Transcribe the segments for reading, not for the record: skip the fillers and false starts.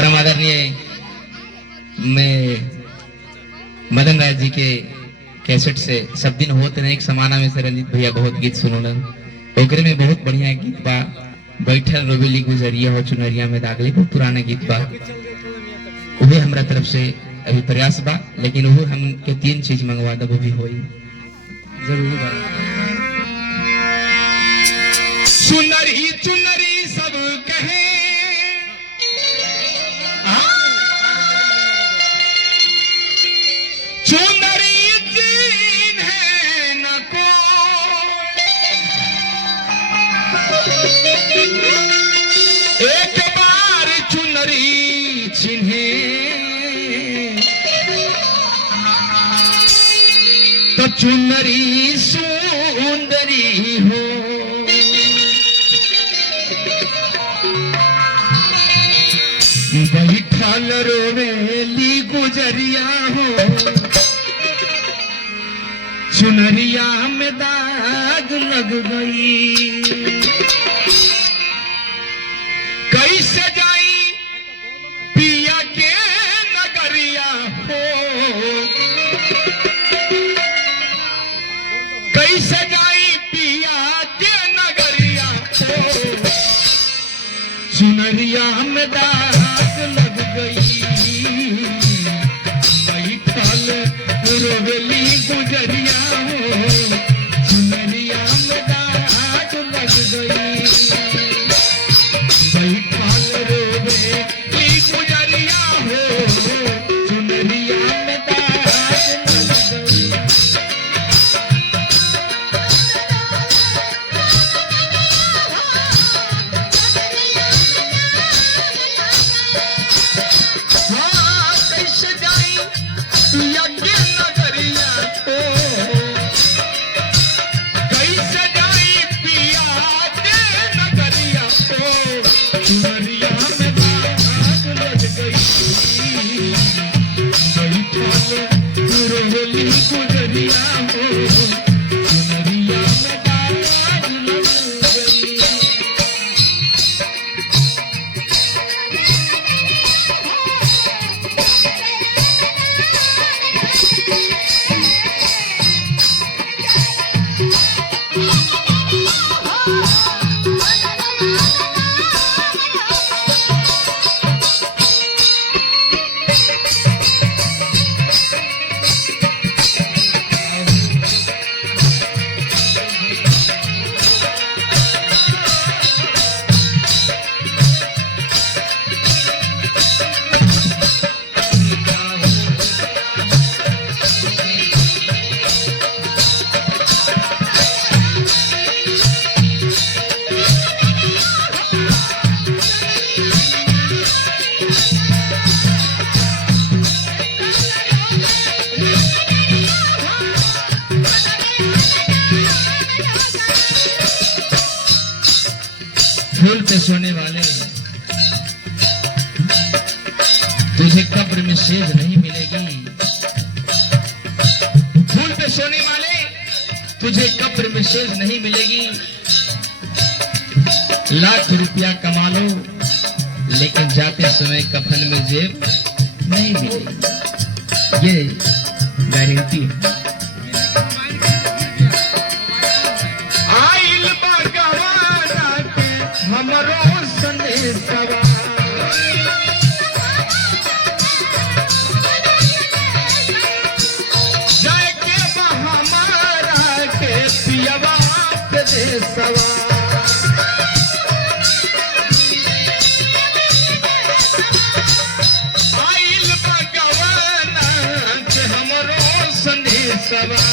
परम आदरणीय मैं मदन राय जी के कैसेट से सब दिन होते नहीं एक समाना में से रंजीत भैया बहुत गीत सुनोलन ओकरे में बहुत बढ़िया गीत बा बैठल रोबेली गुजरिया हो चुनरिया में दागली बहुत पुराना गीत बा उहे हमरा तरफ से अभी प्रयास बा लेकिन वो हम के 3 चीज मंगवा दबो भी होई जरूरी बा। चुनरी चुनरी सब कहे चुनरी जीन है न को एक बार चुनरी चिन्हे तो चुनरी सुंदरी हो बैठल रोवेली गुजरिया हो चुनरिया में दाग लग गई कैसे जाई पिया के नगरिया हो कैसे जाई पिया के नगरिया हो चुनरिया में दाग लग गई बैठल रोवेली गुजरिया फूल पे सोने वाले तुझे कब्र में सेज नहीं मिलेगी फूल पे सोने वाले तुझे कब्र में सेज नहीं मिलेगी लाख रुपया कमा लो लेकिन जाते समय कफन में जेब नहीं मिलेगी ये गारंटी है। हमरो संदेशवा जाए के हमारा के पियवा के देशवा आइल भगवान के हमरो संदेशवा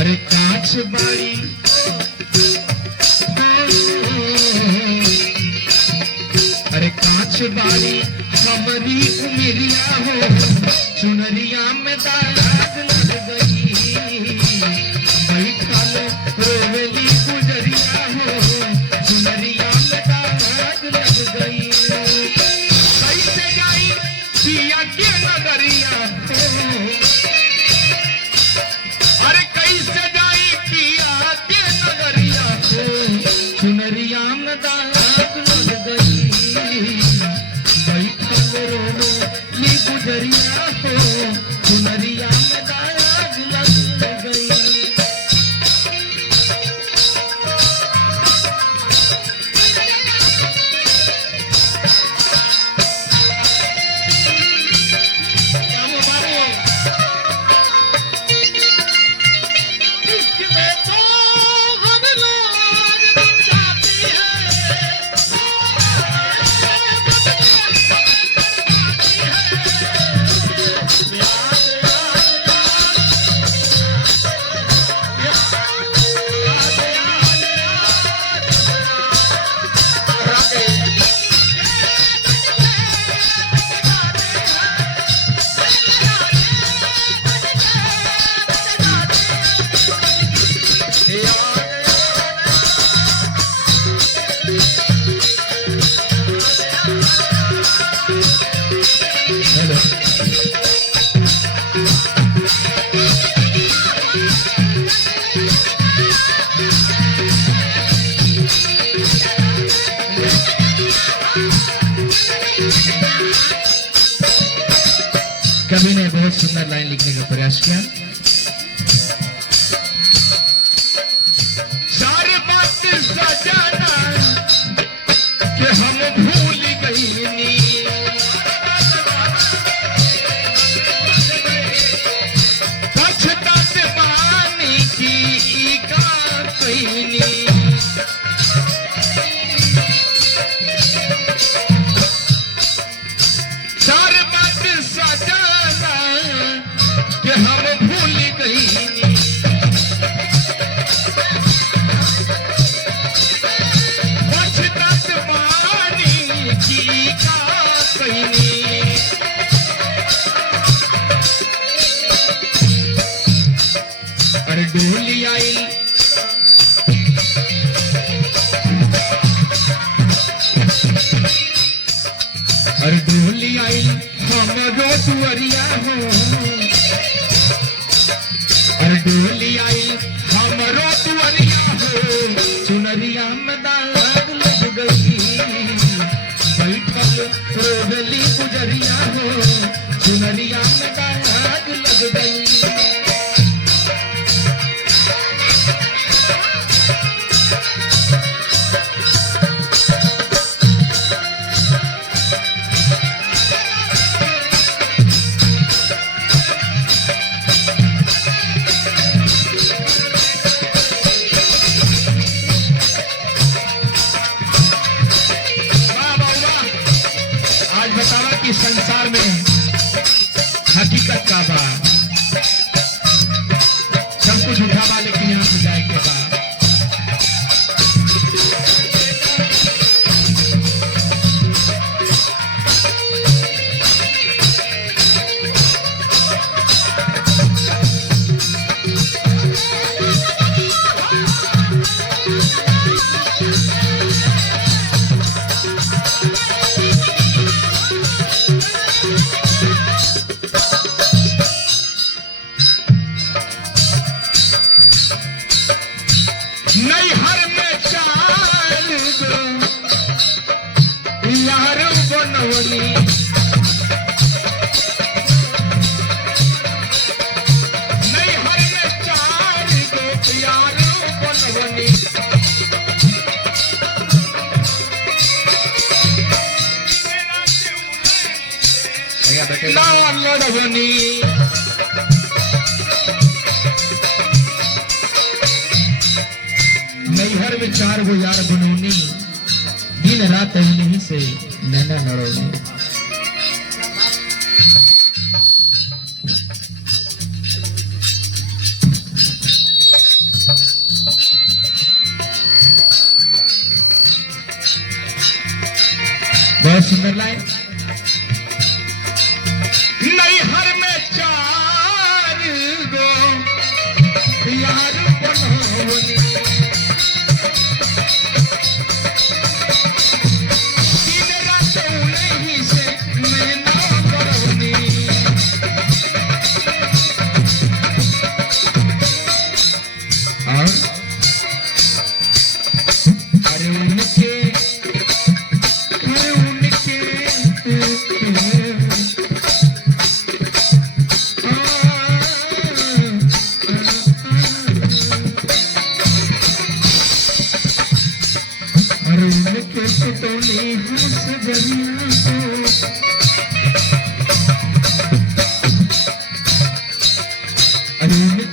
अरे कांच बाड़ी अरे कांच बाड़ी हमारी उमरिया हो चुनरिया में दाग लग गई बैठल रोवेली गुजरिया हो चुनरिया में दाग लग गई। कैसे जाई पिया के नगरिया हो, अरे कैसे जाई पिया के नगरिया हो, चुनरिया में दाग लग गई। बैठल रोनो ली गुजरिया हो, चुनरिया में दाग लग गई। कवि ने बहुत सुंदर लाइन लिखने का प्रयास किया। सारी बात सजाना कि हम भूल गई, पछतात बानी की का कहीं। सारी बात सजाना कि हम भूल गई, पछतात बानी की का कहीं। अरे डोली आई अरे डोली आई हमरो दुअरिया हो, अरे डोली आई हमरो दुअरिया हो, चुनरिया में दाग लग गई। बैठल रोवेली गुजरिया हो, चुनरिया में दाग लग गई। कि संसार में हकीकत का बा, सब कुछ उठावा लेकिन यहाँ से जाए के बा। नैहर में चार गो यार बनवनी, नैहर में चार गो यार बनवनी। ना लड़वनी नैहर में चार गो यार बनौनी, दिन रात नहीं से नैना लड़ौनी। बहुत सुंदर लाइन। नैहर में चार गो यार बनौनी, सुतौले हंस बनिया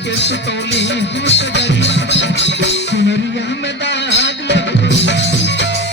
के सुतौले हंस बनिया सुनरिया में दाग लग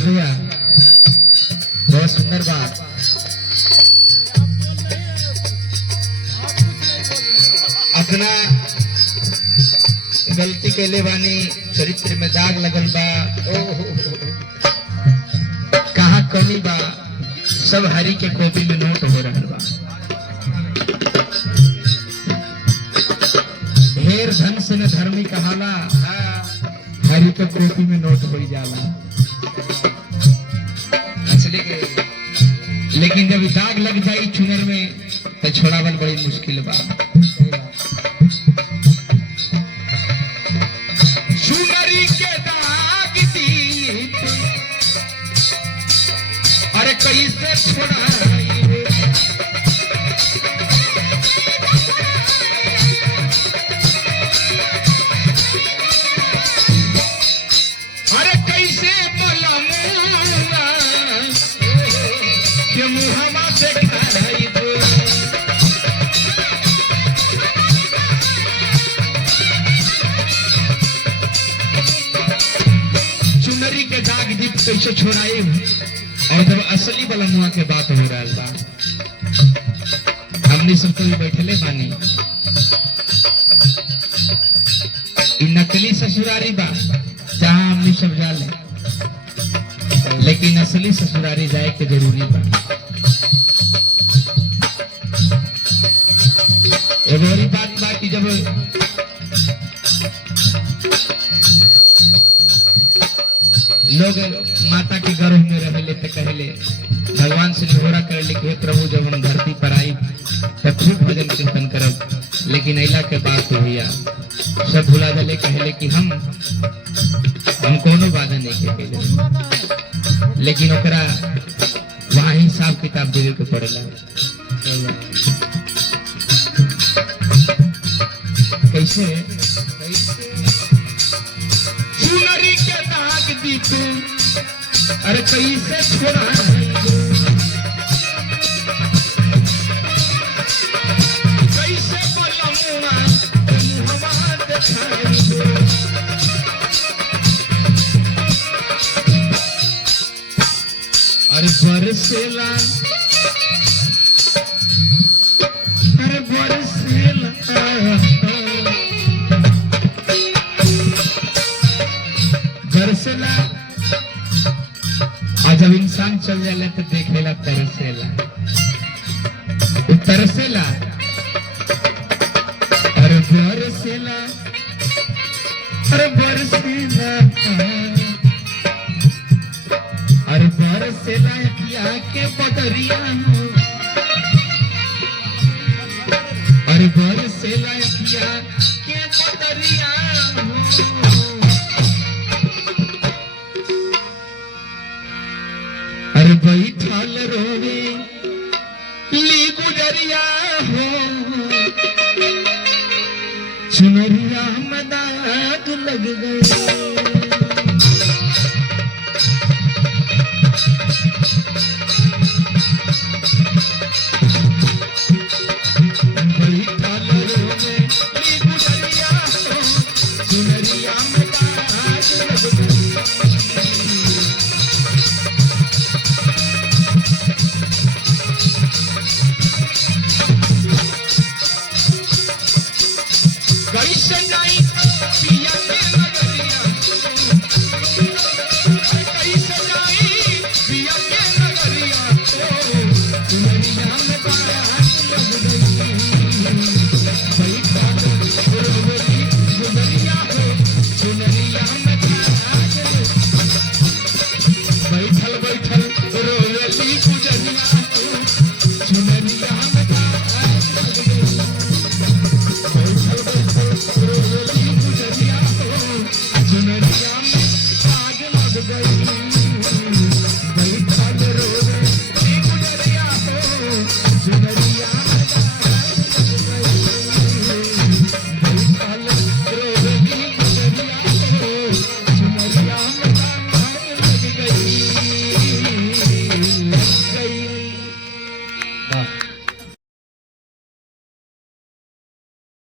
भैया बहुत सुंदर बात। अपना गलती कैले बानी चरित्र में दाग लगल बा कहाँ कमी बा सब हरि के कॉपी में नोट हो रहा बा। ढेर धन से न धर्मी कहाला हरि के कॉपी में नोट हो जाला। लेकिन जब दाग लग जाई चुनर में तो छोड़ावल बड़ी मुश्किल बा। चुनरी के दाग दी अरे कैसे छोड़ाई अरे कैसे मुहम्मा से खाई दो चुनरी के दाग दीप कैसे छोड़ाए और जब असली वाला मुआ के बात हो रहा बा हमने सब कोई बैठले बानी नकली ससुरारी बा जहाँ हमने सब जाले लेकिन असली ससुरारी जाए के जरूरी बा। एगोरी बात बा कि जब लोग माता के गर्भ में रहले तो कहले भगवान से निहोरा कर ले कि प्रभु जब हम धरती पर आई तो खूब भजन कीर्तन करब लेकिन अला के बात तो भैया सब भुला दले कहले कि हम कोनो बाधा नहीं के कहले लेकिन ओकरा वहां हिसाब किताब देवे के पड़ेला। कैसे चुनरी के दाग दीप अरे कैसे छोड़ा कैसे बलमुआ मुहम्मा दिखाई अरे बरसेला अरे बरसेला बरसेला आज जब इंसान चल जाला तो देखेला तरसेला तरसेला अरे बरसेला अरे बरसेला अरे बरसेला अखिया के बदरिया अरे बरसेला अखिया के बदरिया अरे बैठल रोवे ली गुजरिया हो चुनरिया में दाग लग गए।